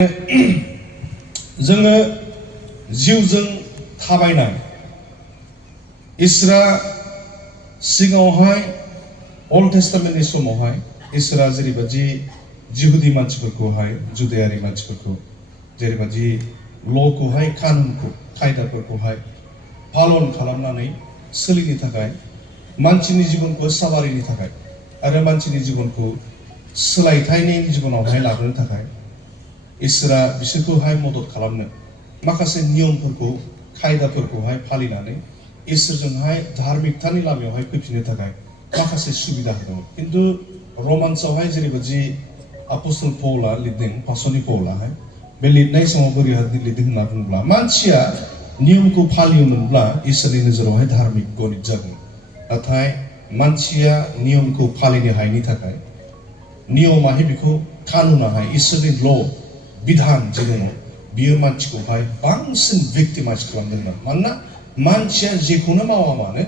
जोङो जिउजों थाबायनाय इसोरा सिगाङावहाय अल्ड टेस्टामेन्टनि समावहाय इसोरा जेरैबादि जिहुदी मानसिफोरखौहाय जुदायारि मानसिफोरखौ जेरैबादि ल'खौहाय कानुनखौ खायदाफोरखौहाय पालन खालामनानै सोलिनो थाखाय मानसिनि जिबनखौ सावारिनि थाखाय आरो मानसिनि जिबनखौ सोलायथायनि जिबनावहाय लाबोनो थाखाय इसोरा बिसोरखौहाय मदद खालामनो माखासे नियमफोरखौ खायदाफोरखौहाय फालिनानै इसोरजोंहाय धार्मिकतानि लामायावहाय फैफिननो थाखाय माखासे सुबिदा होदोंमोन। किन्तु रमान्सआवहाय जेरैबादि आपोस्टल पौला लिरदों पासनि पौलाहाय बे लिरनाय समाव बोरैहाय लिरदों होनना बुङोब्ला मानसिया नियमखौ फालियोमोनब्ला इसोरनि नोजोरावहाय धार्मिक गनित जागोन। नाथाय मानसिया नियमखौ फालिनो हायैनि थाखाय नियमाहाय बेखौ कानुनाहाय इसोरनि ल' बिधान जे दङ बियो मानसिखौहाय बांसिन भिक्टिमाइज खालामदोंमोन। मानोना मानसिया जेखौनो मावा मानो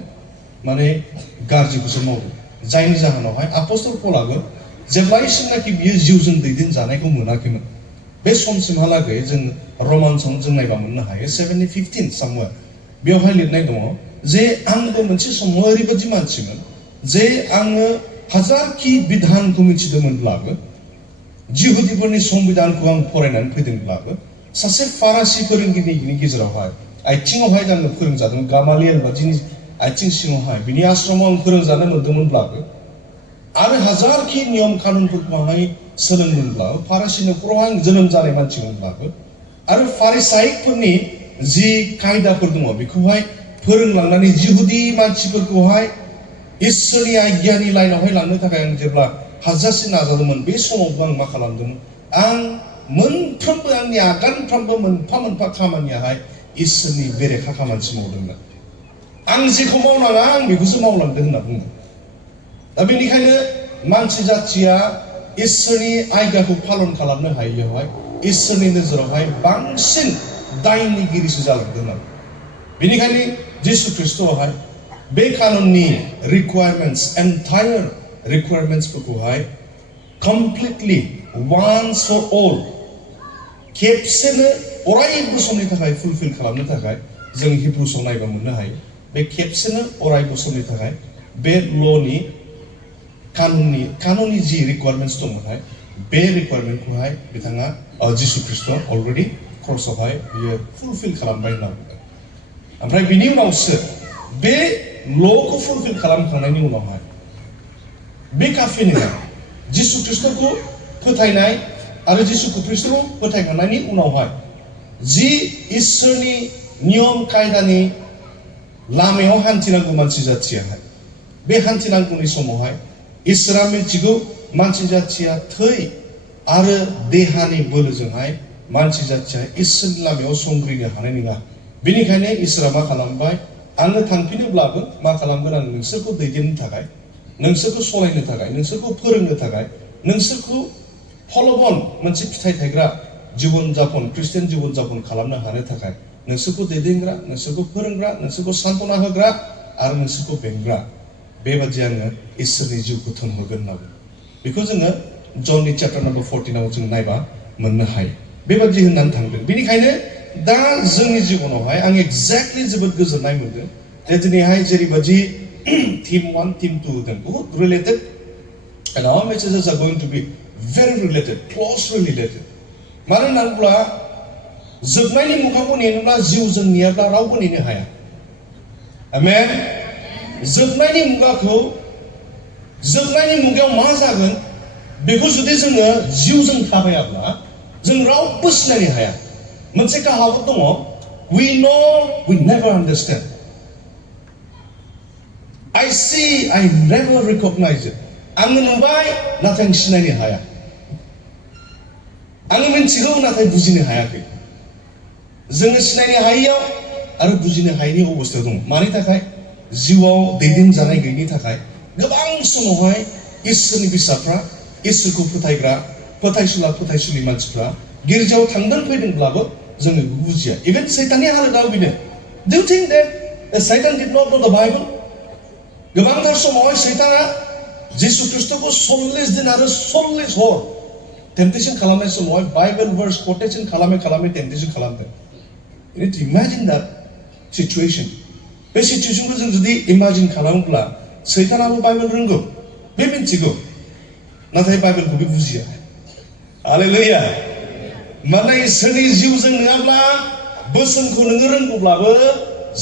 माने गाज्रिखौसो मावो। जायनि जाहोनावहाय आपोस्टल पौलाबो जेब्लासिमनाखि बियो जिउजों दैदेनजानायखौ मोनाखैमोन बे समसिमहालागै जों रमान्सआव जों नायबा मोननो हायो 7:15 सामवेर बेवहाय लिरनाय दङ जे आंबो मोनसे समाव ओरैबादि मानसिमोन जे आङो हाजारखि बिधानखौ मिथिदोंमोनब्लाबो जिहुदीफोरनि संबिधानखौ आं फरायनानै फैदोंब्लाबो सासे फारासि फोरोंगिरिनि गेजेरावहाय आथिङावहाय आङो फोरोंजादों गामालियेल बादिनि आथिं सिङावहाय बिनि आश्रमाव आं फोरोंजानो मोन्दोंमोनब्लाबो आरो हाजारखि नियम कानुनफोरखौहाय सोलोंदोंब्लाबो फारासि न'खरावहाय आं जोनोम जानाय मानसिमोनब्लाबो आरो फारिसाइकफोरनि जि कायदाफोर दङ बेखौहाय फोरोंलांनानै जिहुदी मानसिफोरखौहाय इसोरनि आज्ञानि लाइनावहाय लांनो थाखाय आं जेब्ला हाजासे नाजादोंमोन बे समावबो आं मा खालामदोंमोन आं मोनफ्रोमबो आंनि आगानफ्रोमबो मोनफा मोनफा खामानियाहाय इसोरनि बेरेखा खामानिसो मावदोंमोन। आं जेखौ मावनाङा आं बेखौसो मावलांदों होनना बुङो। दा बेनिखायनो मानसि जाथिया इसोरनि आज्ञाखौ पालन खालामनो हायैयावहाय इसोरनि नोजोरावहाय बांसिन दायनिगिरिसो जालांदों होननानै। बेनिखायनो जिसु ख्रिस्ट'आवहाय बे कानुननि रिक्वायरमेन्ट्स एन्टायार रिक्वायरमेन्ट्सफोरखौहाय कमप्लिटलि वान्स फर अल खेबसेनो अरायबो समनि थाखाय फुलफिल खालामनो थाखाय जों हिब्रुसाव नायबा मोननो हायो। बे खेबसेनो अरायबो समनि थाखाय बे ल'नि कानुननि जि रिक्वायरमेन्ट्स दंमोनहाय बे रिक्वायरमेन्टखौहाय बिथाङा जिसु ख्रिस्ट'आ अलरेडि क्रसआवहाय बियो फुलफिल खालामबाय होनना बुंदों। ओमफ्राय बिनि उनावसो बे ल'खौ फुलफिल खालामखांनायनि उनावहाय बे काफि नङा। जिसु ख्रिस्ट'खौ फोथायनाय आरो जिसु ख्रिस्ट'खौ फोथायखांनायनि उनावहाय जि इसोरनि नियम कायदानि लामायाव हान्थिनांगौ मानसि जाथियाहाय बे हान्थिनांगौनि समावहाय इसोरा मिथिगौ मानसि जाथिया थै आरो देहानि बोलोजोंहाय मानसि जाथिया इसोरनि लामायाव संग्रिनो हानाय नङा। बेनिखायनो इसोरा मा खालामबाय आङो थांफिनोब्लाबो मा खालामगोन आं नोंसोरखौ दैदेननो थाखाय नोंसोरखौ सलायनो थाखाय नोंसोरखौ फोरोंनो थाखाय नोंसोरखौ फलबन मोनसे फिथाइ थायग्रा जिबन जापन ख्रिस्टियान जिबन जापन खालामनो हानो थाखाय नोंसोरखौ दैदेनग्रा नोंसोरखौ फोरोंग्रा नोंसोरखौ सान्त्वना होग्रा आरो नोंसोरखौ बेंग्रा बेबादि आङो इसोरनि जिउखौ थोनहरगोन होनना बुङो। बेखौ जोङो जननि चैप्टार नम्बर 14 जों नायबा मोननो हायो। बेबादि होननानै थांदों। बेनिखायनो दा जोंनि जिबनावहाय आं एक्जेक्टलि जोबोद गोजोननाय मोनदों जे दिनैहाय जेरैबादि टीम 1 टीम 2 होदों बहुत related and our messages are going to be very related, closely related. मानो होनना बुङोब्ला जोबनायनि मुगाखौ नेनोब्ला जिउजों नेयाब्ला रावबो नेनो हाया। आमेन। जोबनायनि मुगायाव मा जागोन बेखौ जुदि जोङो जिउजों थाबायाब्ला जों रावबो सिनायनो हाया। मोनसे काहावत दङ we know we never understand. I see I never recognize it. आङो नुबाय नाथाय आं सिनायनो हाया। आङो मिन्थिगौ नाथाय बुजिनो हायाखै। जोङो सिनायनो हायैयाव आरो बुजिनो हायैनि अबस्थायाव दङ। मानि थाखाय जिउआव दैदेनजानाय गैयिनि थाखाय गोबां समावहाय इसोरनि फिसाफ्रा इसोरखौ फोथायग्रा फोथायसुला फोथायसुलि मानसिफ्रा गिर्जायाव थांदों फैदोंब्लाबो जोङो बुजिया। इभेन सैताननि हालोदाव बेनो। Do you think that Satan did not know the Bible? गोबांथार समावहाय सैताना जिसु ख्रिस्ट'खौ 40 दिन आरो 40 हर टेम्पटेशन खालामनाय समावहाय बाइबल वर्स quotation खालामै टेम्पटेशन खालामदों. You need to imagine that situation. बे सिचुएशनखौ जों जुदि इमेजिन खालामोब्ला सैतानाबो बाइबल रोंगौ, बे मिन्थिगौ, नाथाय बाइबलखौ बे बुजिया. हालेलुया. माने इसोरनि जिउजों नङाब्ला बोसोनखौ नोङो रोंगौब्लाबो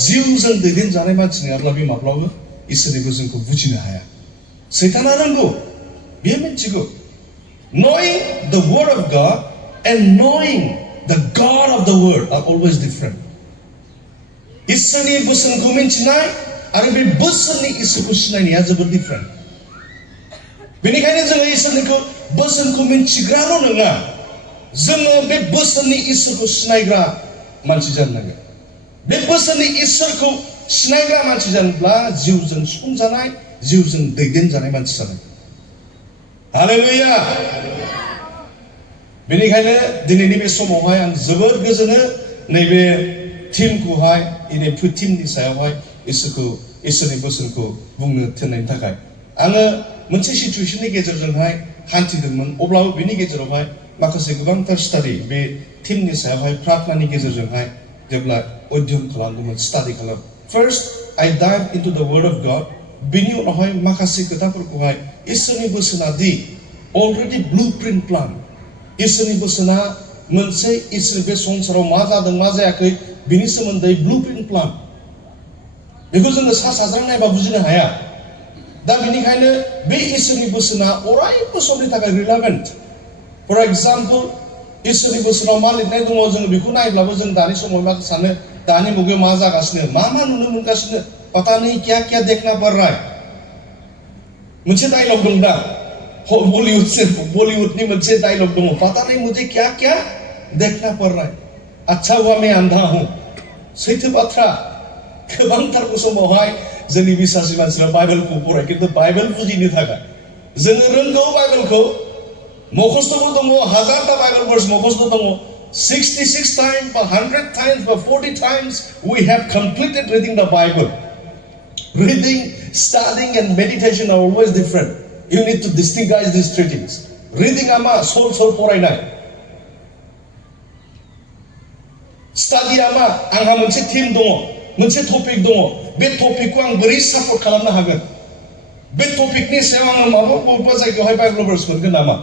जिउजों दैदेनजानाय मानसि नङाब्ला बे माब्लाबाबो इसोरनि बोसोनखौ बुजिनो हाया. सैताना रोंगौ, बे मिन्थिगौ. Knowing the word of God and knowing the God of the word are always different. इसोरनि बोसोनखौ मिन्थिनाय आरो बे बोसोननि इसोरखौ सिनायनाया जोबोद different. बेनिखायनो जोङो इसोरनिखौ बोसोनखौ मिन्थिग्राल' नङा, जोङो बे बोसोननि इसोरखौ सिनायग्रा मानसि जानो नांगोन. बे बोसोननि इसोरखौ सिनायग्रा मानसि जानोब्ला जिउजों सुफुंजानाय, जिउजों दैदेनजानाय मानसि जानांगोन. हालेलुया. बेनिखायनो दिनैनि बे समावहाय आं जोबोद गोजोनो नैबे टीमखौहाय इनेफु टीमनि सायावहाय इसोरनि बोसोनखौ बुंनो थिननायनि थाखाय. आङो मोनसे सिचुएशननि गेजेरजोंहाय हान्थिदोंमोन, अब्लाबो बेनि गेजेरावहाय माखासे गोबांथार स्टाडि बे टीमनि सायावहाय प्रार्थनानि गेजेरजोंहाय जेब्ला अध्ययन खालामदोंमोन, स्टाडि खालाम. First I dive into the word of God. बिनि उनावहाय माखासे खोथाफोरखौहाय इसोरनि बोसोना दि अलरेडि ब्लुप्रिन्ट प्लान. इसोरनि बोसोना मोनसे इसोर बे संसाराव मा जादों मा जायाखै बिनि सोमोन्दै ब्लुप्रिन्ट प्लान. बेखौ जोङो सा साज्रां नायबा बुजिनो हाया. दा बेनिखायनो बे इसोरनि बोसोना अरायबो समनि थाखाय रिलेभेन्ट. फर एग्जाम्पल इसोरनि बोसोनाव मा लिरनाय दङ जोङो बेखौ नायब्लाबो जों दानि समाव मा सानो, दानि मुगायाव मा जागासिनो, मा नुनो मोनगासिनो, पता नहीं क्या देखना पड़ रहा है. मोनसे डायलग दं दा बलिउडनि मोनसे डायलग दङ, पता नहीं मुझे क्या देखना पड़ रहा है, अच्छा हुआ मैं अंधा हूं. सैथो बाथ्रा. गोबांथार समावहाय जोंनि बिसासि मानसिफ्रा बाइबेलखौ फरायो, खिन्थु बाइबेल बुजिनो थाखाय जोङो रोंगौ बाइबेलखौ, मखस्थ'बो दङ, 1000टा बाइबेल वर्स मखस्थ' दङ. 66 times, 100 times, 40 times we have completed reading the Bible. Reading, studying and meditation are always different. You need to distinguish these three things. Reading ama sol फरायनाय. Study ama आंहा मोनसे theme दङ, मोनसे topic दङ. बे टपिकखौ आं बोरै सापर्ट खालामनो हागोन? बे टपिकनि सायाव आङो बबेबा जायगायावहाय बाइबेल वर्स मोनगोन नामा?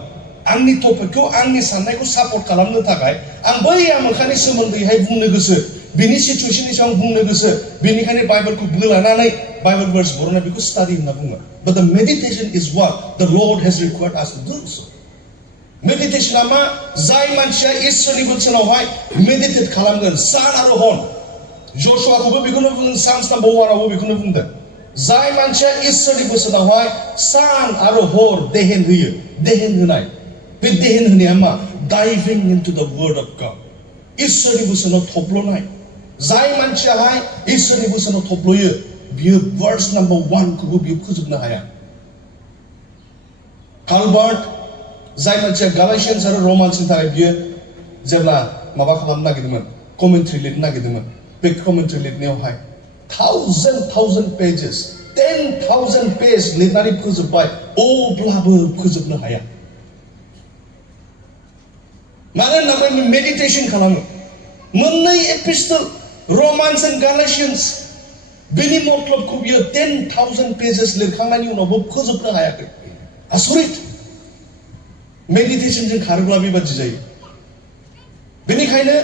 आंनि टपिकखौ आंनि साननायखौ सापर्ट खालामनो थाखाय आं बै आमोखानि सोमोन्दैहाय बुंनो गोसो, बिनि सिचुएशननि सायाव बुंनो गोसो, बेनिखायनो बाइबेलखौ बोलानानै बाइबेल वर्स बर'नाय बेखौ स्टाडि होनना बुङो. But the meditation is what the Lord has required us to do so. मेडिटेशना मा? जाय मानसिया इसोरनि बोसोनावहाय मेडिटेट खालामगोन, सान आरो हर. जशुआखौबो बेखौनो बुंदों, सान्स नाम्बार 1आवबो बेखौनो बुंदों. जाय मानसिया इसोरनि बोसोनावहाय सान आरो हर देहेन होयो, देहेन होनाय. बे देहेन होनाया मा? Diving into the word of God. इसोरनि बोसोनाव थब्ल'नाय. जाय मानसियाहाय इसोरनि बोसोनाव थब्ल'यो, बियो वर्स नाम्बार 1खौबो बियो फोजोबनो हाया. कालभार्ट, जाय मानसिया गालाटियान्स आरो रमान्सनि थाखाय बियो जेब्ला माबा खालामनो नागिरदोंमोन, कमेन्ट्रि लिरनो नागिरदोंमोन, बे कमेन्ट्रि लिरनायावहाय 1000 पेजेस, 10,000 पेज लिरनानै फोजोबबाय, अब्लाबो फोजोबनो हाया. मानो होनना बुङोब्ला मेडिटेशन खालामो. मोननै एपिस्टल, रमान्स एन्ड गालाटियान्स, बेनि मतलबखौ बियो 10,000 पेजेस लिरखांनायनि उनावबो फोजोबनो हायाखै. आसरित. मेडिटेशनजों खारोब्ला बेबादि जायो. बेनिखायनो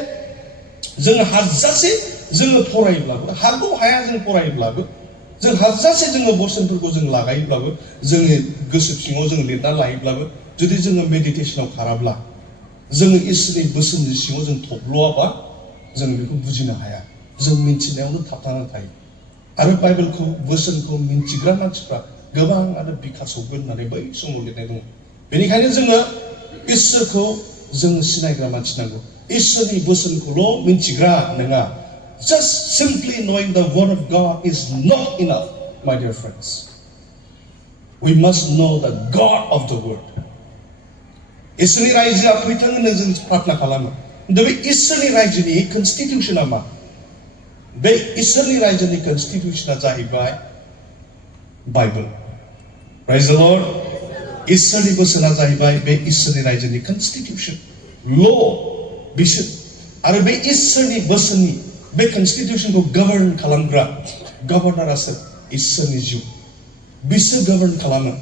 जों हाजासे जोङो फरायोब्लाबो, हागौ हाया जों फरायोब्लाबो, जों हाजासे जोङो बोसोनफोरखौ जों लागायोब्लाबो, जोंनि गोसो सिङाव जों लिरना लायोब्लाबो, जुदि जोङो मेडिटेशनाव खाराब्ला, जोङो इसोरनि बोसोननि सिङाव जों थब्ल'आबा, जों बेखौ बुजिनो हाया. जों मिन्थिनायावनो थाबथानानै थायो. आरो बाइबेलखौ बोसोनखौ मिन्थिग्रा मानसिफ्रा गोबाङानो बिकासआवगोन होननानै बै समाव लिरनाय दङ. बेनिखायनो जोङो इसोरखौ जों सिनायग्रा मानसि नांगौ. इसोरनि बोसोनखौल' मिन्थिग्रा नङा. Just simply knowing the word of God is not enough, my dear friends. We must know the God of the word. इसोरनि रायजोआ फैथों होनना जों प्रार्थना खालामो. दा बे इसोरनि रायजोनि कन्स्टिटिउशना मा? बे इसोरनि रायजोनि कन्स्टिटिउशना जाहैबाय बाइबेल. Praise the Lord. इसोरनि बोसोना जाहैबाय बे इसोरनि रायजोनि कन्स्टिट्यूशन ल बिसोर आरो बे इसोरनि बोसोननि बे कन्स्टिट्यूशनखौ गवर्न खालामग्रा गवर्नरासो इसोरनि जिउ बिसोर गवर्न खालामो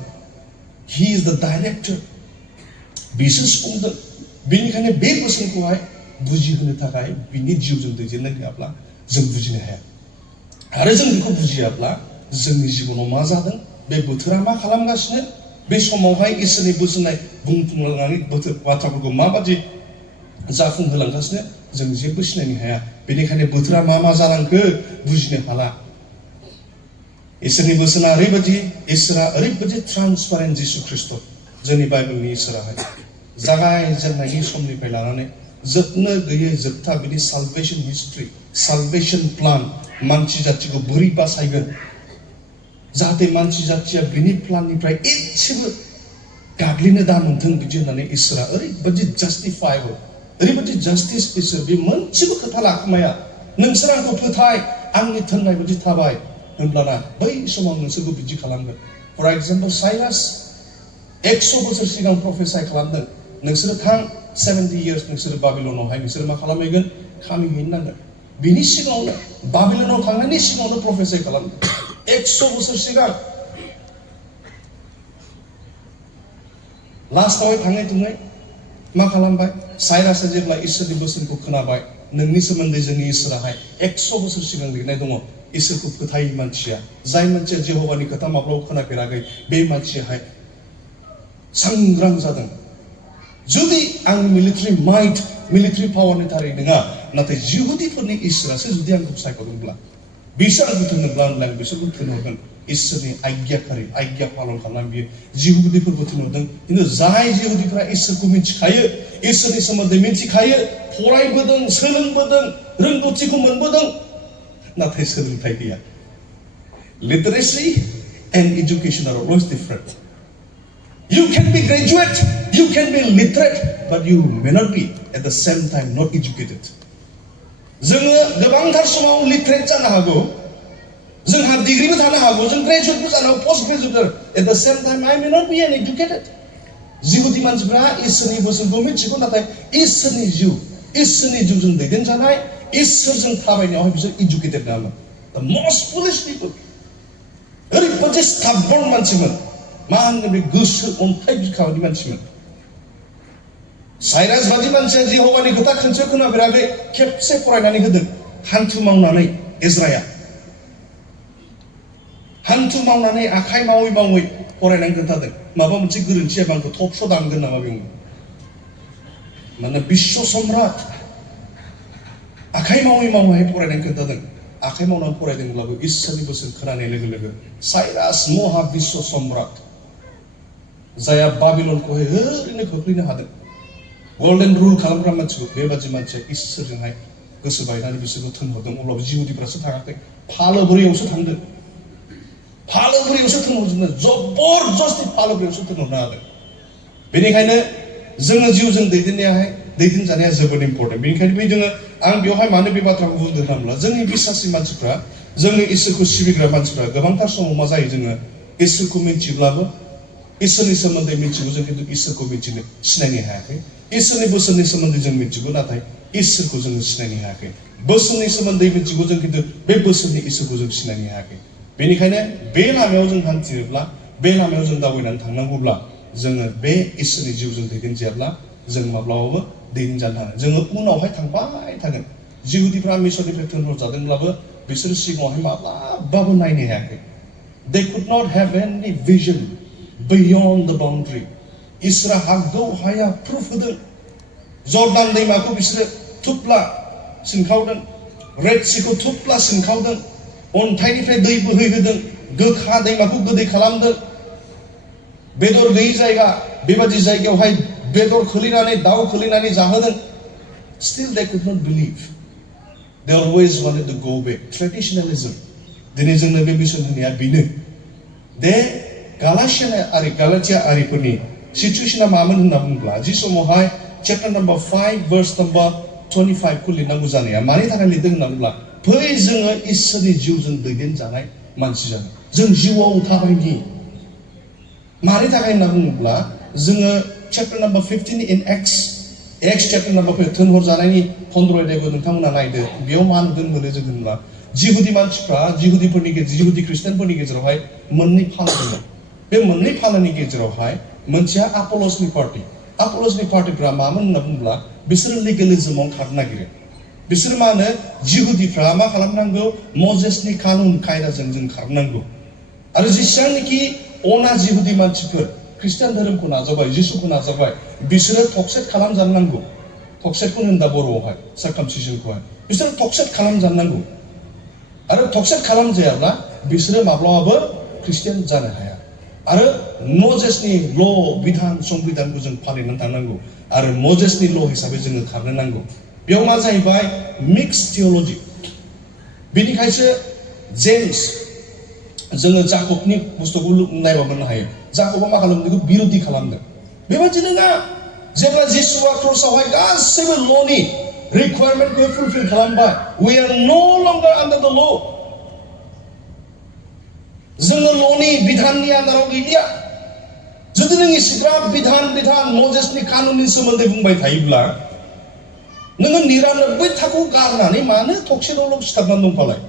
ही इज द डाइरेक्टर बिसोर सुफुंदों बेनिखायनो बे बोसोनखौहाय बुजिहोनो थाखाय बिनि जिउजों दैदेननो गैयाब्ला जों बुजिनो हाया आरो जों बेखौ बुजियाब्ला जोंनि जिबनाव मा जादों बे बोथोरा मा खालामगासिनो बे समावहाय इसोरनि बोसोननाय बुंफुंलांनानै बाथ्राफोरखौ माबादि जाफुंहोलांगासिनो जों जेबो सिनायनो हाया बेनिखायनो बोथोरा मा जालांखो बुजिनो हाला इसोरनि बोसोना ओरैबायदि ट्रान्सपारेन्ट जिसु ख्रिस्ट जोंनि बाइबेलनि इसोराहाय जागायजेननायनि समनिफ्राय लानानै जोबनो गैयै जोबथा बिनि सालभेशन हिस्ट्रि सालभेशन प्लान मानसि जातिखौ बोरै बासायगोन जाहाथे मानसि जातिया बिनि प्लाननिफ्राय एसेबो गाग्लिनो दा मोनथों बिदि होननानै इसोरा ओरैबायदि जास्टिफाइबल ओरैबायदि जास्टिस इसोर बे मोनसेबो खोथा लाखुमाया नोंसोर आंखौ फोथाय आंनि थोननाय बायदि थाबाय होनब्लाना बै समाव नोंसोरखौ बिदि खालामगोन फर एग्जाम्पल साइरास 100 बोसोर सिगां प्रफेसाइ खालामदों नोंसोरो थां 70 years नोंसोरो बाबिलनावहाय नोंसोरो मा खालामहैगोन खामिहैनो नांगोन बिनि सिगाङावनो बाबिलनाव थांनायनि सिगाङावनो प्रफेसाइ खालामदों 100 बोसोर सिगां लास्टआवहाय थाङै थुङै मा खालामबाय साइरासआ जेब्ला इसोरनि बोसोनखौ खोनाबाय नोंनि सोमोन्दै जोंनि इसोराहाय 100 बोसोर सिगां लिरनाय दङ इसोरखौ फोथायै मानसिया जाय मानसिया जेहोवानि खोथा माब्लाबा खोनाफेराखै बे मानसियाहाय सांग्रां जादों जुदि आं मिलिटारि माइट मिलिटारि पावारनि थारै नङा नाथाय जिहुदिफोरनि इसोरासो जुदि आंखौ सायख'दोंब्ला बिसोर आंखौ थोनोब्ला होनब्ला आं बिसोरखौ थोनहरगोन इसोरनि आज्ञाखारि आज्ञा पालन खालामनानै बियो जिहुदिफोरखौ थोनहरदों खिन्थु जाय जिहुदिफोरा इसोरखौ मिथिखायो इसोरनि सोमोन्दै मिथिखायो फरायबोदों सोलोंबोदों रोंगौथिखौ मोनबोदों नाथाय सोलोंथाइ गैया literacy and education are always different You can be graduate, you can be literate, but you may not be at the same time not educated. जोङो गोबांथार समाव लिटरेट जानो हागौ जोंहा डिग्रीबो थानो हागौ जों ग्रेजुवेटबो जानो हागौ post graduate at the same time I may not be an educated. जिहुदि मानसिफ्रा इसोरनि बोसोनखौ मिथिगौ नाथाय इसोरनि जिउजों दैदेनजानाय इसोरजों थाबायनायावहाय बिसोर एजुकेटेड नङामोन the most foolish people ओरैबायदि stubborn मानसिमोन मा होनगोन बे गोसो अन्थाइ बिखानि मानसिमोन साइरास बादि मानसिया जेहोवानि खोथा खनसे खोनाफेराखै खेबसे फरायनानै होदों हान्थु मावनानै एज्राया हान्थु मावनानै आखाइ मावै फरायनानै खोन्थादों माबा मोनसे गोरोन्थि जाबा आंखौ थबस' दानगोन नामा बेयावनो माने बिश्व सम्राट आखाइ मावै फरायनानै खोन्थादों आखाइ मावनानै फरायदोंब्लाबो इसोरनि बोसोन खोनानाय लोगो साइरास महा बिश्व सम्राट जाया बाबिलनखौहाय ओरैनो खोख्लैनो हादों गल्डेन रुल खालामग्रा मानसिखौ बेबादि मानसिया इसोरजोंहाय गोसो बायनानै बिसोरखौ थोनहरदों अब्लाबो जिहुदिफ्रासो थाङाखै फालोबुरियावसो थांदों फालोबुरियावसो थोनहरजोबनो जबरदस्ति फालोबुरियावसो थोनहरनो हादों बेनिखायनो जोङो जिउजों दैदेनजानाया जोबोद इम्पर्टेन्ट बेनिखायनो बे जोङो आं बेवहाय मानो बे बाथ्राखौ बुंदों होनब्ला जोंनि बिश्वासि मानसिफ्रा जोंनि इसोरखौ सिबिग्रा मानसिफ्रा गोबांथार समाव मा जायो जोङो इसोरखौ मिथिब्लाबो इसोरनि सोमोन्दै मिथिगौ जों खिन्थु इसोरखौ सिनायनो हायाखै इसोरनि बोसोननि सोमोन्दै जों मिथिगौ नाथाय इसोरखौ जोङो सिनायनो हायाखै बोसोननि सोमोन्दै मिथिगौ जों खिन्थु बे बोसोननि इसोरखौ जों सिनायनो हायाखै बेनिखायनो बे लामायाव जों हान्थियोब्ला बे लामायाव जों दावबायनानै थांनांगौब्ला जोङो बे इसोरनि जिउजों दैदेनजायाब्ला जों माब्लाबाबो दैदेनजानो हाया जोङो उनावहाय थांबाय थागोन जिहुदिफ्रा मिसरनिफ्राय थोनहरजादोंब्लाबो बिसोर सिगाङावहाय माब्लाबाबो नायनो हायाखै they could not have any vision beyond the boundary इसोरा हागौ हाया प्रुफ होदों जर्डान दैमाखौ बिसोरो थुप्ला सिनखावदों रेड सीखौ थुप्ला सिनखावदों अन्थाइनिफ्राय दै बोहैहोदों गोखा दैमाखौ गोदै खालामदों बेदर गैयै जायगा बेबादि जायगायावहाय बेदर खोलैनानै दाउ खोलैनानै जाहोदों still they could not believe they always wanted to go back traditionalism दिनै जोंनो बे मिशन होनाया बेनो दे गालातिया आरिफोरनि सिचुएशना मामोन होनना बुङोब्ला जि समावहाय चैप्टार नम्बर 5 verse नम्बर 25 खौ लिरनांगौ जानाया मानि थाखाय लिरदों होनना बुङोब्ला फै जोङो इसोरनि जिउजों दैदेनजानाय मानसि जानो जों जिउआव थाबायनि मानि थाखाय होनना बुङोब्ला जोङो चैप्टार नम्बर 15 इन एक्स चैप्टार नम्बर 15 थोनहरजानायनि 15 अध्यायखौ नोंथांमोना नायदो बेयाव मा नुदों मोनो जों होनब्ला जिहुदी मानसिफ्रा जिहुदी खृष्टानफोरनि गेजेरावहाय मोननै फालो दङ बे मोननै फालोनि गेजेरावहाय मोनसेया आपोलसनि पार्टिफ्रा मामोन होनना बुङोब्ला बिसोरो लिगेलिज्मआव खारनो नागिरो बिसोर मा होनो जिहुदीफ्रा मा खालामनांगौ मजेसनि कानुन कायदाजों जों खारनांगौ आरो जेसेबांनाखि अना जिहुदी मानसिफोर खृष्टान धोरोमखौ नाजावबाय जिसुखौ नाजावबाय बिसोरो टक्सेट खालामजानांगौ टक्सेटखौ होनदा बर'आवहाय सार्कामसिजनखौहाय बिसोरो टक्सेट खालामजानांगौ आरो टक्सेट खालामजायाब्ला बिसोरो माब्लाबाबो खृष्टान जानो हाया आरो मजेसनि ल बिधान संबिधानखौ जों फालिनानै थांनांगौ आरो मजेसनि ल हिसाबै जोङो खारनो नांगौ बेयाव मा जाहैबाय मिक्स थियोलॉजी बेनिखायसो जेम्स जोङो जाकबनि बुस्थुखौ नायबा मोननो हायो जाकबा मा खालामदों बेखौ बिरोधि खालामदों बेबायदि नङा जेब्ला जिसुआ क्रसआवहाय गासैबो ल'नि रिक्वायरमेन्टखौ फुलफिल खालामबाय वी आर नो लंगार आन्डार द ल जोङो ल'नि बिधाननि आन्दाराव गैलिया जुदि नों इसिग्राब बिधान मजेसनि कानुननि सोमोन्दै बुंबाय थायोब्ला नोङो 99 थाखोखौ गारनानै मानो टक्सेटआवल' सिथाबनानै दंफालाय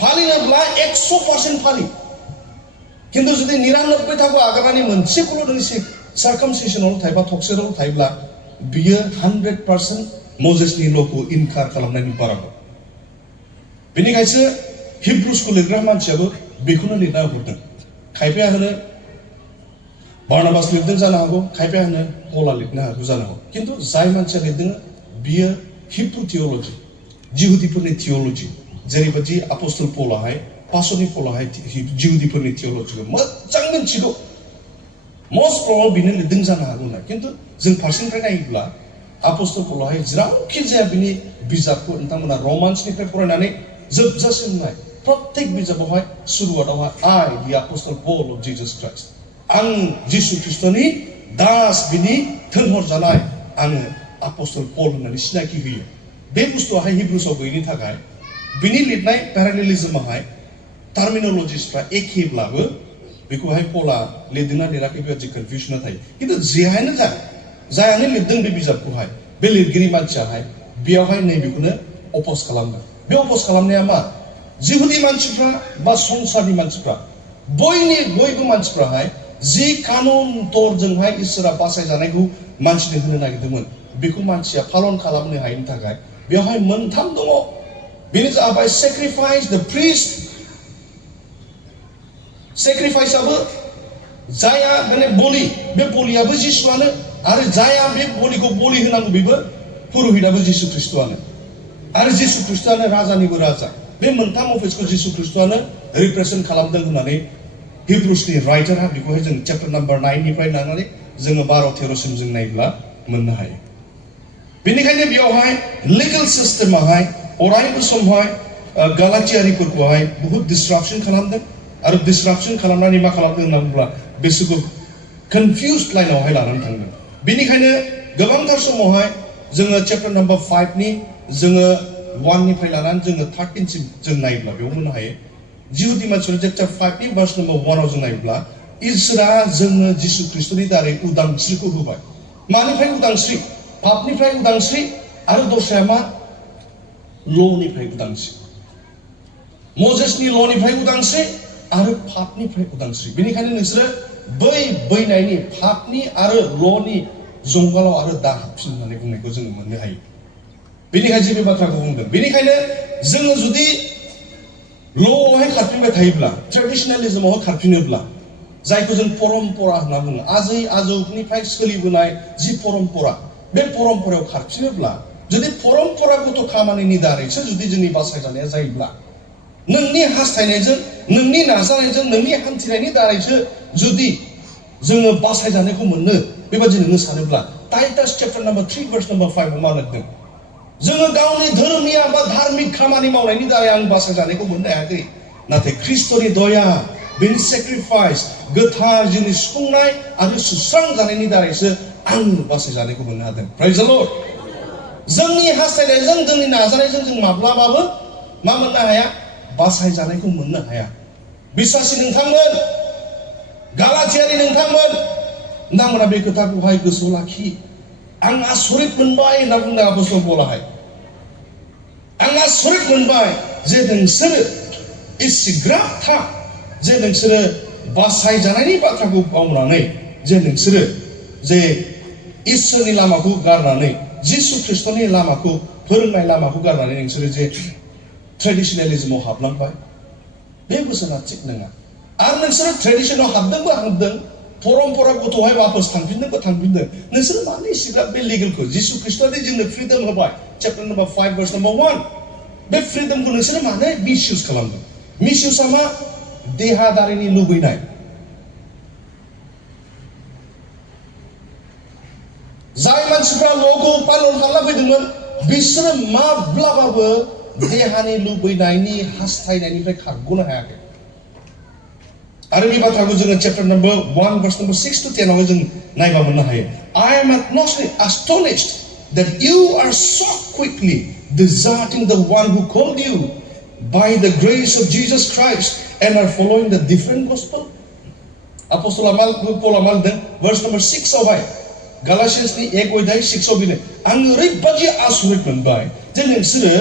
फालिनोब्ला 100% फालि किन्तु जुदि 99 थाखो आगारनानै मोनसेखौल' नों सार्कामसिजनआवल' थायोबा टक्सेटआवल' थायोब्ला बियो 100% मजेसनि ल'खौ इनकार खालामनायनि बाराबर बेनिखायसो हिब्रुसखौ लिरग्रा मानसियाबो बेखौनो लिरना हरदों खायफाया होनो बार्नाबास लिरदों जानो हागौ खायफाया होनो पला लिरनो हागौ जानो हागौ किन्तु जाय मानसिया लिरदों बियो हिब्रु थियोलॉजी जिहुदीफोरनि थियोलॉजी जेरैबायदि आपोस्टल पलाहाय पासनि पलाहाय जिहुदीफोरनि थियोलॉजीखौ मोजां मिथिगौ मस्ट प्रबाबल बिनो लिरदों जानो हागौ ना किन्तु जों फारसेनिफ्राय नायोब्ला आपोस्टल पलाहाय जेरावखि जाया बिनि बिजाबखौ नोंथांमोना रमान्सनिफ्राय फरायनानै जोबजासिम नाय प्रत्येक बिजाबावहाय सुरुवातावहाय आइ दि आपोस्टल पल अफ जीसस क्राइस्ट आं जिसु ख्रिस्टनि दास बिनि थोनहरजानाय आङो आपोस्टल पल होननानै सिनायथि होयो बे बुस्थुआहाय हिब्रुसाव गैयिनि थाखाय बिनि लिरनाय पेरालेलिज्मआहाय टार्मिनोलॉजिसफ्रा एखेब्लाबो बेखौहाय पला लिरदोंना लिराखै बेबायदि कनफ्यूजन थायो किन्तु जेहायनो जा जायानो लिरदों बे बिजाबखौहाय बे लिरगिरि मानसियाहाय बेयावहाय नैबेखौनो अपोज खालामदों बे अपोज खालामनाया मा जिहुदी मानसिफ्रा बा संसारनि मानसिफ्रा बयबो मानसिफ्राहाय जि कानुन तरजोंहाय इसोरा बासायजानायखौ मानसिनो होनो नागिरदोंमोन बेखौ मानसिया पालन खालामनो हायैनि थाखाय बेवहाय मोनथाम दङ बेनो जाबाय सेक्रिफाइस द प्रिस्ट सेक्रिफाइसआबो जाया माने बलि बे बलियाबो जिसुआनो आरो जाया बे बलिखौ बलि होनांगौ बेबो पुरहिताबो जिसु ख्रिस्टआनो आरो जिसु ख्रिस्टआनो राजानिबो राजा बे मोनथाम अफिसखौ जिसु ख्रिस्टआनो रिप्रेजेन्ट खालामदों होननानै हिब्रुसनि राइटारहा बेखौहाय जों चैप्टार नम्बर 9 निफ्राय लानानै जोङो 12-13 जों नायोब्ला मोननो हायो बेनिखायनो बेयावहाय लिगेल सिस्टेमाहाय अरायबो समावहाय गालातियारिफोरखौहाय बहुत डिसरापसन खालामदों आरो डिसरापसन खालामनानै मा खालामदों होनना बुङोब्ला बिसोरखौ कनफ्यूज्ड लाइनावहाय लानानै थांदों बेनिखायनो गोबांथार समावहाय जोङो चैप्टार नम्बर 5 नि जोङो 1 निफ्राय लानानै जोङो 13 सिम जों नायोब्ला बेयाव मोननो हायो जिहुदी मानसिफोरा चैप्टार 5 नि भार्स नम्बर 1 आव जों नायोब्ला इसोरा जोंनो जिसु ख्रिस्टनि दारै उदांस्रिखौ होबाय मानिफ्राय उदांस्रि पापनिफ्राय उदांस्रि आरो दस्राया मा ल'निफ्राय उदांस्रि मजेसनि ल'निफ्राय उदांस्रि आरो पापनिफ्राय उदांस्रि बेनिखायनो नोंसोरो बै बैनायनि पापनि आरो ल'नि जंगालाव आरो दा हाबफिन होननानै बुंनायखौ जोङो मोननो हायो बेनिखायनो बे बाथ्राखौ बुंदों बेनिखायनो जोङो जुदि ल'आवहाय खारफिनबाय थायोब्ला ट्रेडिशनेलिज्मआवहाय खारफिनोब्ला जायखौ जों परम्परा होनना बुङो आजै आजौनिफ्राय सोलिबोनाय जि परम्परा बे परम्परायाव खारफिनोब्ला जुदि परम्परागत खामानिनि दारैसो जुदि जोंनि बासायजानाया जायोब्ला नोंनि हास्थायनायजों नोंनि नाजानायजों नोंनि हान्थिनायनि दारैसो जुदि जोङो बासायजानायखौ मोननो बेबायदि नोङो सानोब्ला टाइटास चैप्टार नम्बर 3 भार्स नम्बर 5 आव मा लिरदों जोङो गावनि धोरोमिया बा धार्मिक खामानि मावनायनि दारै आं बासायजानायखौ मोननो हायाखै नाथाय ख्रिस्टनि दया बेनि सेक्रिफाइस गोथार जिउनि सुफुंनाय आरो सुस्रांजानायनि दारैसो आं बासायजानायखौ मोननो हादों प्रेज द लर्ड जोंनि हास्थायनायजों जोंनि नाजानायजों जों माब्लाबाबो मा मोननो हाया बासायजानायखौ मोननो हाया बिश्वासी नोंथांमोन गालाथियारि नोंथांमोना बे खोथाखौहाय गोसोआव लाखि। आं आसरित मोनबाय होनना बुंदों आपोस्तल पौलाहाय। आं आसरित मोनबाय जे नोंसोरो इसिग्राब थाब जे नोंसोरो बासायजानायनि बाथ्राखौ बावनानै जे नोंसोरो जे इसोरनि लामाखौ गारनानै जिसु ख्रिस्टनि लामाखौ फोरोंनाय लामाखौ गारनानै नोंसोरो जे ट्रेडिशनेलिज्मआव हाबलांबाय। बे बोसोना थिग नङा। आरो नोंसोरो ट्रेडिशनाव हाबदों परम्परा गथ'हाय वापस थांफिनदों। नोंसोरो मानो इसिग्राब बे लिगेलखौ जिसु ख्रिस्टआदि जोंनो फ्रिडम होबाय चैप्टार नम्बर 5 verse number 1 बे फ्रिडमखौ नोंसोरो मानो मिसइउज खालामदों? मिसइउजआ मा? देहादारिनि लुबैनाय। जाय मानसिफ्रा ल'खौ पालन खालामना फैदोंमोन बिसोरो माब्लाबाबो देहानि लुबैनायनि हास्थायनायनिफ्राय खारग'नो हायाखै। आरो बे बाथ्राखौ जोङो chapter number 1 verse number 6 to 10 आव जों नायबा मोननो हायो। I am astonished that you are so quickly deserting the one who called you by the grace of Jesus Christ and are following the different gospel. Apostle Paul amalदों verse number 6 आवहाय गालातियासनि 1:6 आव बिनो आं ओरैबादि आसरित मोनबाय जे नोंसोरो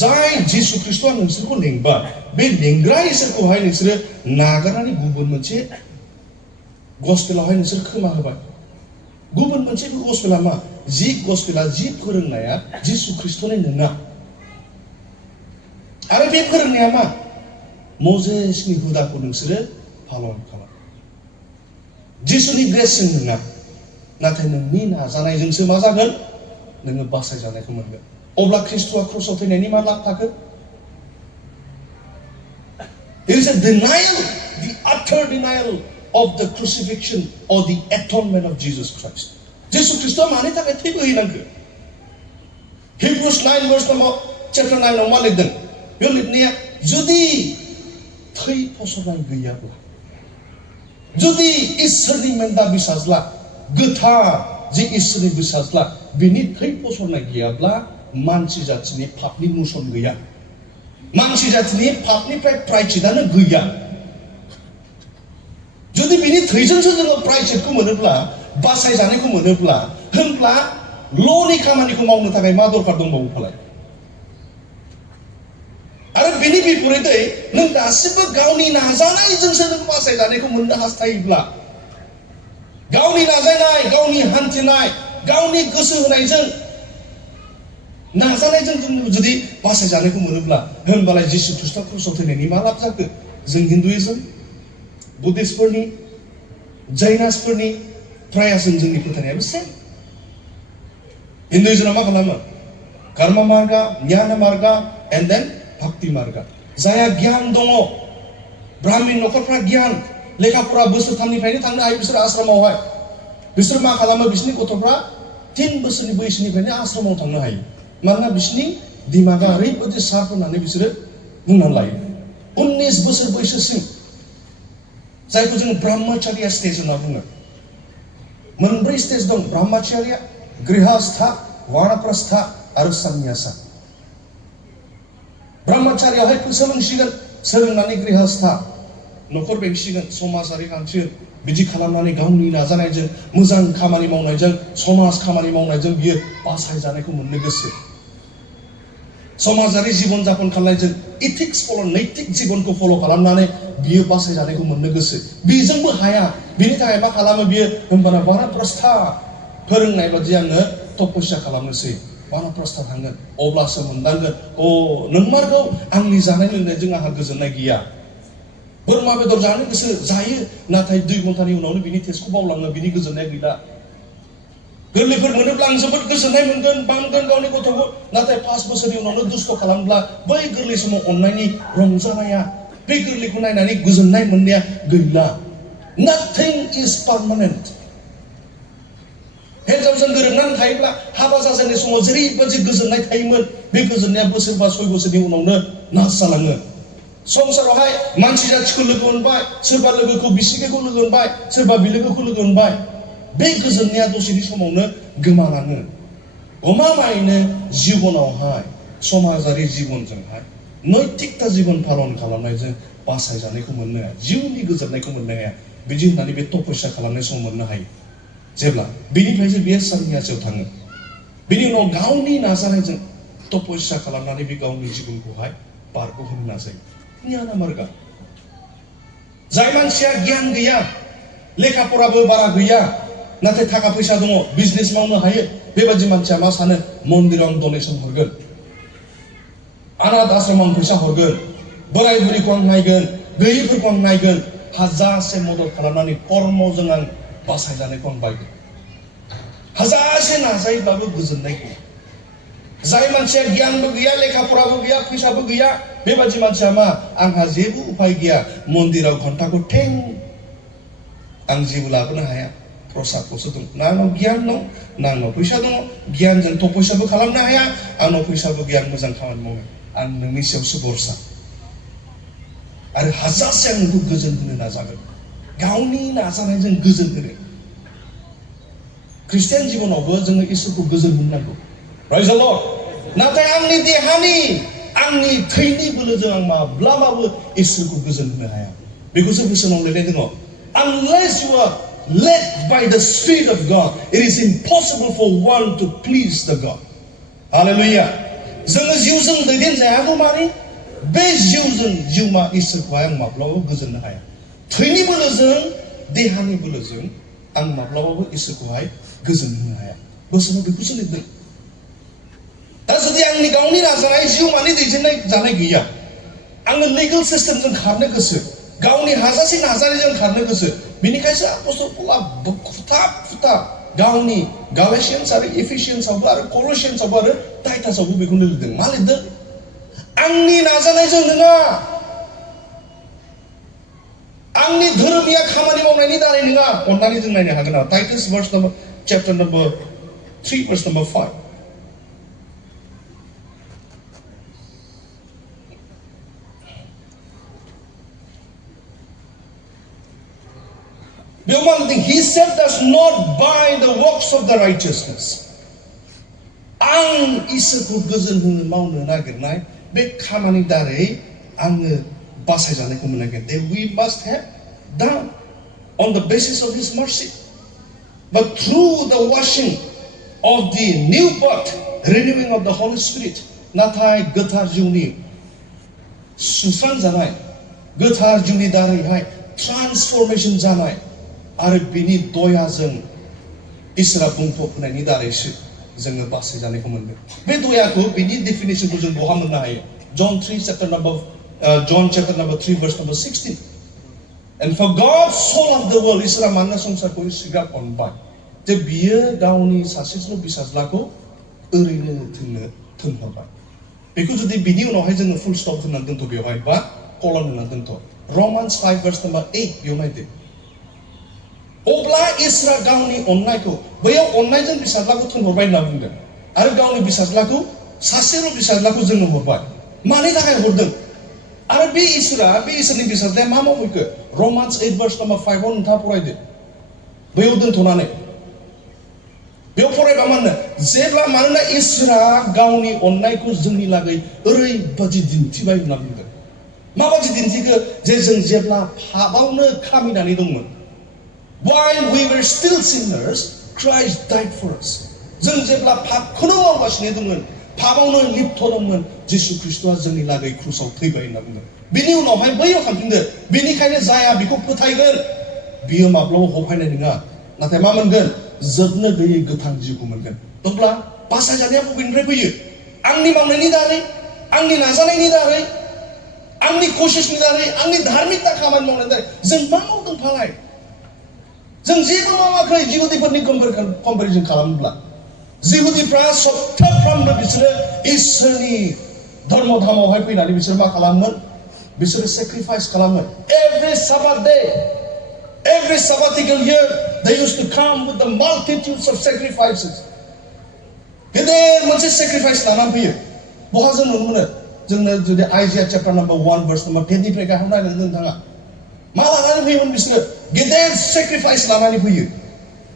जाय जिसु ख्रिस्टआ नोंसोरखौ लेंबाय बे लेंग्रा इसोरखौहाय नोंसोरो नागारनानै गुबुन मोनसे गस्पेलावहाय नोंसोर खोमा होबाय। गुबुन मोनसे गस्पेला मा? जि गस्पेला जि फोरोंनाया जिसु ख्रिस्टनि नङा। आरो बे फोरोंनाया मा? मजेसनि हुदाखौ नोंसोरो पालन खालाम। जिसुनि ग्रेसजों नङा, नाथाय नोंनि नाजानायजोंसो मा जागोन? नोङो बासायजानायखौ मोनगोन। अब्ला ख्रिस्ट'आ क्रसआव थैनायनि मा लाब थाखो? There is a denial, the utter denial of the crucifixion or the atonement of Jesus Christ. जिसु ख्रिस्ट'आ मानि थाखाय थैबोहैनांगौ? Hebrews 9 verse number chapter 9 आव मा लिरदों? बे लिरनाया जुदि थै फसरनाय गैयाब्ला, जुदि इसोरनि मेन्दा बिसाज्ला गोथार जे इसोरनि बिसाज्ला बिनि थै फसरनाय गैयाब्ला मानसि जाथिनि पापनि मोसन गैया। मानसि जाथिनि पापनिफ्राय प्रायचितानो गैया। जुदि बिनि थैजोंसो जोङो प्रायचितखौ मोनोब्ला बासायजानायखौ मोनोब्ला होमब्ला ल'नि खामानिखौ मावनो थाखाय मा दरखार दंबावो फालाय? आरो बिनि बिपरितै नों दासिमबो गावनि नाजानायजोंसो नों बासायजानायखौ मोननो हास्थायोब्ला, गावनि नाजानाय, गावनि हान्थिनाय, गावनि गोसो होनायजों नाजानायजों जों जुदि बासायजानायखौ मोनोब्ला होनबालाय जिसु ख्रिस्टआ क्रसआव थैनायनि मा लाब जाखो? जों हिन्दुइजम, बुद्धिस्टफोरनि, जैनासफोरनि प्रायाजों जोंनि फोथायनायाबो सेम। हिन्दुइजमआ मा खालामो? कर्म मार्गा, ज्ञान मार्गा एन्ड देन भक्ति मार्गा। जायहा गियान दङ, ब्राह्मण नखरफ्रा गियान, लेखा फरा बोसोरथामनिफ्रायनो थांनो हायो बिसोर आश्रमावहाय। बिसोर मा खालामो? बिसोरनि गथ'फ्रा 3 बोसोरनि बैसोनिफ्रायनो आश्रमाव थांनो हायो। मानोना बिसोरनि दिमागा ओरैबादि सार्प होननानै बिसोरो बुंनानै लायो। 19 बोसोर बैसोसिम जायखौ जों ब्रह्मचार्य स्टेज होनना बुङो। मोनब्रै स्टेज दं ब्रह्मचार्य, गृहस्थ, वानप्रस्थ आरो सन्यासा। ब्रह्मचार्यआवहाय सोलोंसिगोन, सोलोंनानै गृहस्थ नखर बेंसिगोन, समाजारि खान्थिगोन। बिदि खालामनानै गावनि नाजानायजों, मोजां खामानि मावनायजों, समाज खामानि मावनायजों बियो बासायजानायखौ मोननो गोसो। समाजारि जीवन जापन खालामनायजों, इथिक्स नैतिक जीवनखौ फल' खालामनानै बियो बासायजानायखौ मोननो गोसो। बेजोंबो हाया, बिनि थाखाय मा खालामो बियो? होमबाना वानप्रस्थ फोरोंनाय बादि आङो तपस्या खालामनोसै, वानप्रस्थ थांगोन, अब्लासो मोनदांगोन अ नंमारगौ आंनि जानाय लोंनायजों आंहा गोजोननाय गैया। बोरमा बेदर जानो गोसो जायो, नाथाय 2 घन्टानि उनावनो बिनि टेस्टखौ बावलाङो, बिनि गोजोननाय गैला। गोरलैफोर मोनोब्ला आं जोबोद गोजोननाय मोनगोन, बांगोन गावनि गथ'खौ, नाथाय 5 बोसोरनि उनावनो दुस्थ' खालामब्ला बै गोरलै समाव अननायनि रंजानाया, बे गोरलैखौ नायनानै गोजोननाय मोननाया गैला। Nothing is permanent. हिन्जावजों गोरोबनानै थायोब्ला हाबा जाजेननाय समाव जेरैबादि गोजोननाय थायोमोन, बे गोजोननाया बोसोरबा 6 बोसोरनि उनावनो नाश जालाङो। संसारावहाय मानसि जाथिखौ लोगो मोनबाय, सोरबा लोगोखौ बिसिगिखौ लोगो मोनबाय, सोरबा बिलोगोखौ लोगो मोनबाय, बे गोजोननाया दसेनि समावनो गोमालाङो। गमामायैनो जिबनावहाय समाजारि जीवनजोंहाय नैतिकता जीवन पालन खालामनायजों बासायजानायखौ मोननो हाया, जिउनि गोजोननायखौ मोननो हाया। बिदि होननानै बे तपस्या खालामनाय सम मोननो हायो जेब्ला बेनिफ्रायसो बियो सन्यासियाव थाङो बेनि उनाव गावनि नाजानायजों तपस्या खालामनानै बे गावनि जिबनखौहाय बारग'होनो नाजायो न्याना मार्गा जाय मानसिया गियान गैया लेखा फराबो बारा गैया नाथाय थाखा फैसा दङ बिजनेस मावनो हायो बेबादि मानसिया मा सानो मन्दिराव आं डनेसन हरगोन अनाथ आश्रमाव आं फैसा हरगोन बोराय बुरैखौ आं नायगोन गैयैफोरखौ आं नायगोन हाजारसे मदद खालामनानै कर्मजों आं बासायजानायखौ आं बायगोन हाजारसे नाजायोब्लाबो गोजोननाय गैया जाय मानसिया गियानबो गैया लेखा फराबो गैया फैसाबो गैया बेबादि मानसिया मा आंहा जेबो उपाय गैया मन्दिराव घन्टाखौ थें आं जेबो लाबोनो हाया प्रसादखौसो दं ना आंनाव गियान दं ना आंनाव फैसा दङ गियानजों तपस्याबो खालामनो हाया आंनाव फैसाबो गैया मोजां खामानि मावनो आं नोंनि सायावसो भरसा आरो हाजारसे आं नोंखौ गोजोन होनो नाजागोन गावनि नाजानायजों गोजोन होनो ख्रिस्टियान जिबनावबो जोङो इसोरखौ गोजोन होनांगौ Praise the Lord. नाथाय आंनि देहानि आंनि थैनि बोलोजों आं माब्लाबाबो इसोरखौ गोजोन होनो हाया बेखौसो बोसोनाव लिरनाय दङ unless you are led by the Spirit of God it is impossible for one to please the God hallelujah जोङो जिउजों दैदेनजायागौ माने बे जिउजों जिउमा इसोरखौहाय आं माब्लाबाबो गोजोननो हाया थैनि बोलोजों देहानि बोलोजों आं माब्लाबाबो इसोरखौहाय गोजोन होनो हाया बोसोनाव बेखौसो लिरदों दा जुदि आंनि गावनि नाजानाय जिउ माने दैदेननाय जानाय गैया आङो लिगेल सिस्टेमजों खारनो गोसो गावनि हाजासे नाजानायजों खारनो गोसो बेनिखायसो आपोस्टल पौला खुथा गावनि गालातियान्स आरो एफिसियान्सआवबो आरो कलसियान्सआवबो आरो टाइटासआवबो बेखौनो लिरदों मा लिरदों आंनि नाजानायजों नङा आंनि धोरोमिया खामानि मावनायनि दारै नङा अननानै जों नायनो हागोन नामा टाइटास chapter number 3 verse number 5 The one thing he saved us not by the works of the righteousness. आं इसोरखौ गोजोन होनो मावनो नागिरनाय बे खामानि दारै आङो बासायजानायखौ मोननांगोन that we must have done on the basis of his mercy but through the washing of the new birth renewing of the Holy Spirit नाथाय गोथार जिउनि सुस्रांजानाय गोथार जिउनि दारैहाय ट्रान्सफरमेशन जानाय आरो बिनि दयाजों इसोरा बुंफबनायनि दारैसो जोङो बासायजानायखौ मोनदों बे दयाखौ बिनि डेफिनेसनखौ जों बहा मोननो हायो John chapter number 3 verse number 16 and for God so loved the world इसोरा मानोना संसारखौ इसिग्राब अनबाय जे बियो गावनि सासेल' बिसाज्लाखौ ओरैनो थोनहरबाय बेखौ जुदि बिनि उनावहाय जोङो फुल स्टप होनानै दोनथ' बेवहाय बा कलन होनानै दोनथ' Romans 5 verse number 8 बेयाव नायदो अब्ला इसोरा गावनि अननायखौ बैयाव अननायजों बिसाज्लाखौ थोनहरबाय होनना बुंदों आरो गावनि बिसाज्लाखौ सासेल' बिसाज्लाखौ जोंनो हरबाय मानि थाखाय हरदों आरो बे इसोरनि बिसाज्लाया मा मावफैखो Romans 8 verse number 5 आव नोंथाङा फरायदो बैयाव दोनथ'नानै बेयाव फरायबा मा होनो जेब्ला मानोना इसोरा गावनि अननायखौ जोंनि लागै ओरैबादि दिन्थिबाय होनना बुंदों माबादि दिन्थिखो जे जों जेब्ला पापावनो खामिनानै दंमोन While we were still sinners, Christ died for us. जों जेब्ला पापखौनो मावगासिनो दंमोन, पापावनो लिप्त दंमोन, जिसु ख्रिस्ट'आ जोंनि लागै क्रुसाव थैबाय होनना बुंदों। बिनि उनावहाय बैयाव थांफिनदो। बेनिखायनो जाया बेखौ फोथायगोन, बियो माब्लाबा हफायनाय नङा। नाथाय मा मोनगोन? जोबनो गैयै गोथां जिउखौ मोनगोन। अब्ला बासायजानाया बबेनिफ्राय फैयो? आंनि मावनायनि दारै, आंनि नाजानायनि दारै, आंनि कसिसनि दारै, आंनि धार्मिकता खामानि मावनायनि दारै। जों मा मावदों फालाय? जों जेबो मावाखै जिहुदिफोरनि कम्पेरिजन खालामोब्ला जिहुदिफ्रा सप्ताफ्रामबो बिसोरो इसोरनि धर्म धामावहाय फैनानै बिसोर मा खालामोन बिसोरो सेक्रिफाइस खालामो every Sabbath day every sabbatical year they used to come with the multitudes of sacrifices गेदेर मोनसे सेक्रिफाइस लानानै फैयो बहा जों नुनो मोनो जोंनो जुदि आइजाया चैप्टार नम्बर 1 verse नम्बर 10 निफ्राय गाहाम नायनानै नोंथाङा मा लानानै फैयोमोन बिसोरो गेदेर सेक्रिफाइस लानानै फैयो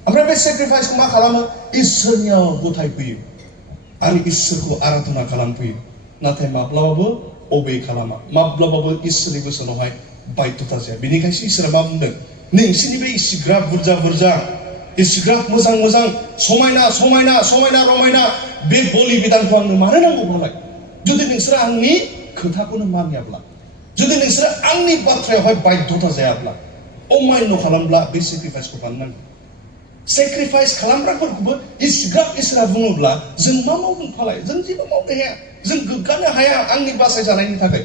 ओमफ्राय बे सेक्रिफाइसखौ मा खालामो इसोरनियाव गथायफैयो आरो इसोरखौ आराधना खालामफैयो नाथाय माब्लाबाबो अबे खालामा माब्लाबाबो इसोरनि बोसोनावहाय बायध'था जाया बेनिखायसो इसोरा मा बुंदों नोंसिनि बे इसिग्राब बुरजा बुरजा इसिग्राब मोजां मोजां समायना समायना समायना रमायना बे बलि बिधानखौ आंनो मानो नांगौबालाय जुदि नोंसोर आंनि खोथाखौनो मानियाब्ला जुदि नोंसोर आंनि बाथ्रायावहाय बाध्यता जायाब्ला अमान्य खालामब्ला बे सेक्रिफाइसखौ बानायनांगौ सेक्रिफाइस खालामग्राफोरखौबो इसिग्राब इसोरा बुङोब्ला जों मा मावगोन फालाय जों जेबो मावनो हाया जों गोग्गानो हाया आंनि बासाय जानायनि थाखाय